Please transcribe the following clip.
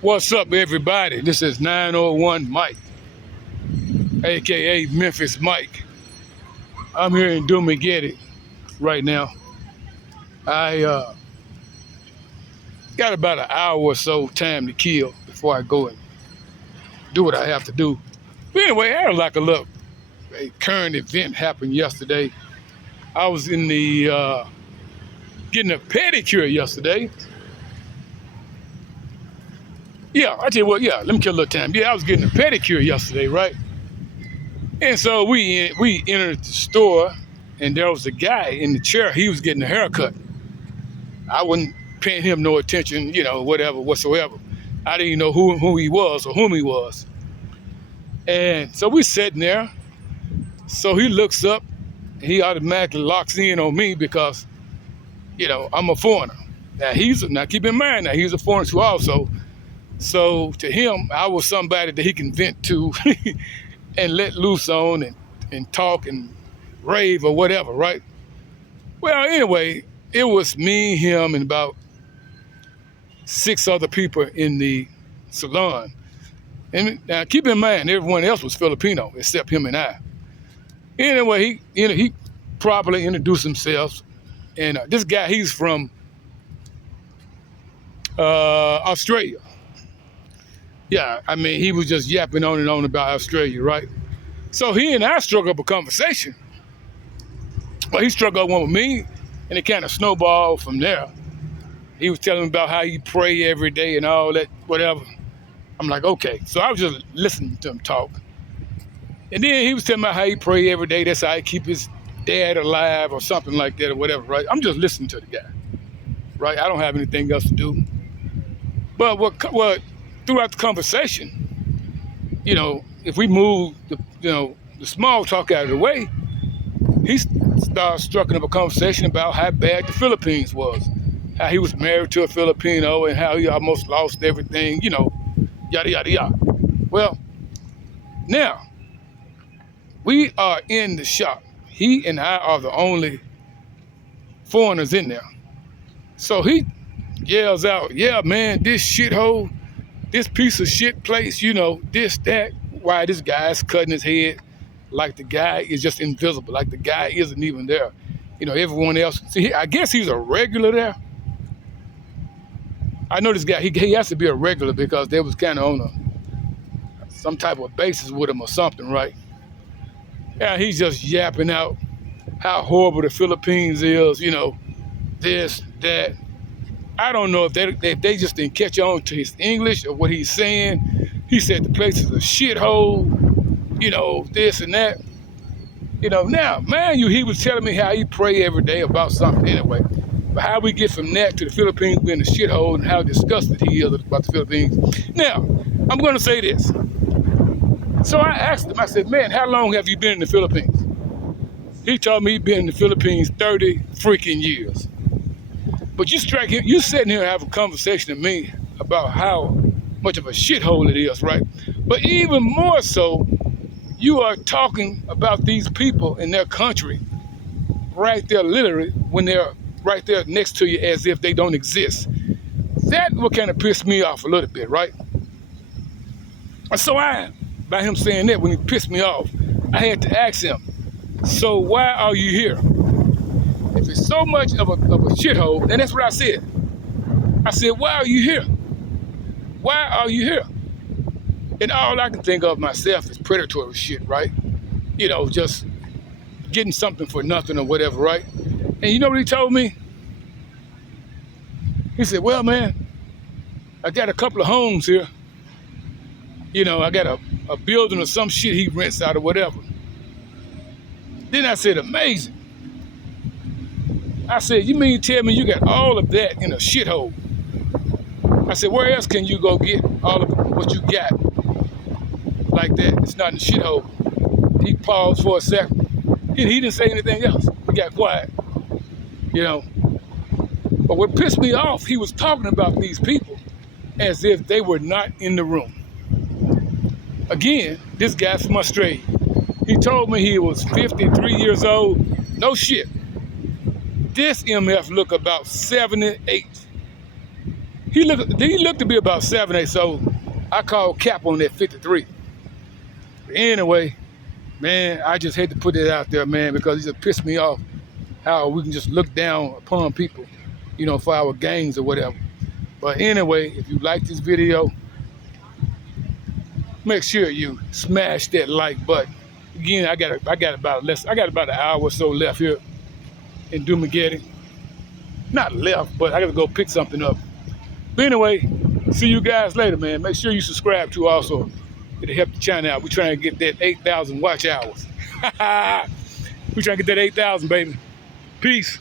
What's up, everybody? This is 901 Mike, aka Memphis Mike. I'm here in Dumageddon right now. I got about an hour or so time to kill before I go and do what I have to do. But anyway, I had like a current event happened yesterday. I was in the getting a pedicure yesterday. Yeah, I tell you what. Yeah, let me kill a little time. Yeah, I was getting a pedicure yesterday, right? And so we entered the store, and there was a guy in the chair. He was getting a haircut. I wasn't paying him no attention, whatever, whatsoever. I didn't even know who he was or whom he was. And so we sitting there. So he looks up. He automatically locks in on me because, I'm a foreigner. Now keep in mind, now he's a foreigner too also. So to him, I was somebody that he can vent to and let loose on and talk and rave or whatever, right? Well, anyway, it was me, him, and about 6 other people in the salon. And now keep in mind, everyone else was Filipino except him and I. Anyway, he properly introduced himself. And this guy, he's from Australia. Yeah, I mean, he was just yapping on and on about Australia, right? So he and I struck up a conversation. Well, he struck up one with me, and it kind of snowballed from there. He was telling me about how he pray every day and all that, whatever. I'm like, okay. So I was just listening to him talk. And then he was telling me how he pray every day. That's how he keep his dad alive or something like that or whatever, right? I'm just listening to the guy, right? I don't have anything else to do. But what throughout the conversation, if we move the small talk out of the way, he started striking up a conversation about how bad the Philippines was, how he was married to a Filipino and how he almost lost everything, yada, yada, yada. Well, now, we are in the shop. He and I are the only foreigners in there. So he yells out, yeah, man, this shithole, this piece of shit place, this, that, why this guy's cutting his head like the guy is just invisible, like the guy isn't even there. Everyone else, see, I guess he's a regular there. I know this guy, he has to be a regular because they was kind of on some type of basis with him or something, right? Yeah, he's just yapping out how horrible the Philippines is, this, that. I don't know if they just didn't catch on to his English or what he's saying. He said the place is a shithole, this and that. Now, man, he was telling me how he pray every day about something anyway. But how we get from that to the Philippines being a shithole and how disgusted he is about the Philippines. Now, I'm going to say this. So I asked him, I said, man, how long have you been in the Philippines? He told me he'd been in the Philippines 30 freaking years. But you sitting here and have a conversation with me about how much of a shithole it is, right? But even more so, you are talking about these people in their country right there, literally, when they're right there next to you as if they don't exist. That would kind of piss me off a little bit, right? And so by him saying that, when he pissed me off, I had to ask him, so why are you here? If it's so much of a shithole, and that's what I said. I said, why are you here? Why are you here? And all I can think of myself is predatory shit, right? Just getting something for nothing or whatever, right? And you know what he told me? He said, well, man, I got a couple of homes here. I got a building or some shit he rents out or whatever. Then I said, amazing. I said, you mean tell me you got all of that in a shithole? I said, where else can you go get all of what you got like that? It's not in a shithole. He paused for a second. He didn't say anything else. He got quiet, But what pissed me off, he was talking about these people as if they were not in the room. Again, this guy from Australia. He told me he was 53 years old. No shit. This MF look about 78. He looked to be about 7'8", so I called cap on that 53. But anyway, man, I just hate to put it out there, man, because it just pissed me off how we can just look down upon people, you know, for our gains or whatever. But anyway, if you like this video, make sure you smash that like button. Again, I got about an hour or so left here in Dumageddon. Not left, but I got to go pick something up. But anyway, see you guys later, man. Make sure you subscribe too also. It'll help the channel out. We're trying to get that 8,000 watch hours. We're trying to get that 8,000, baby. Peace.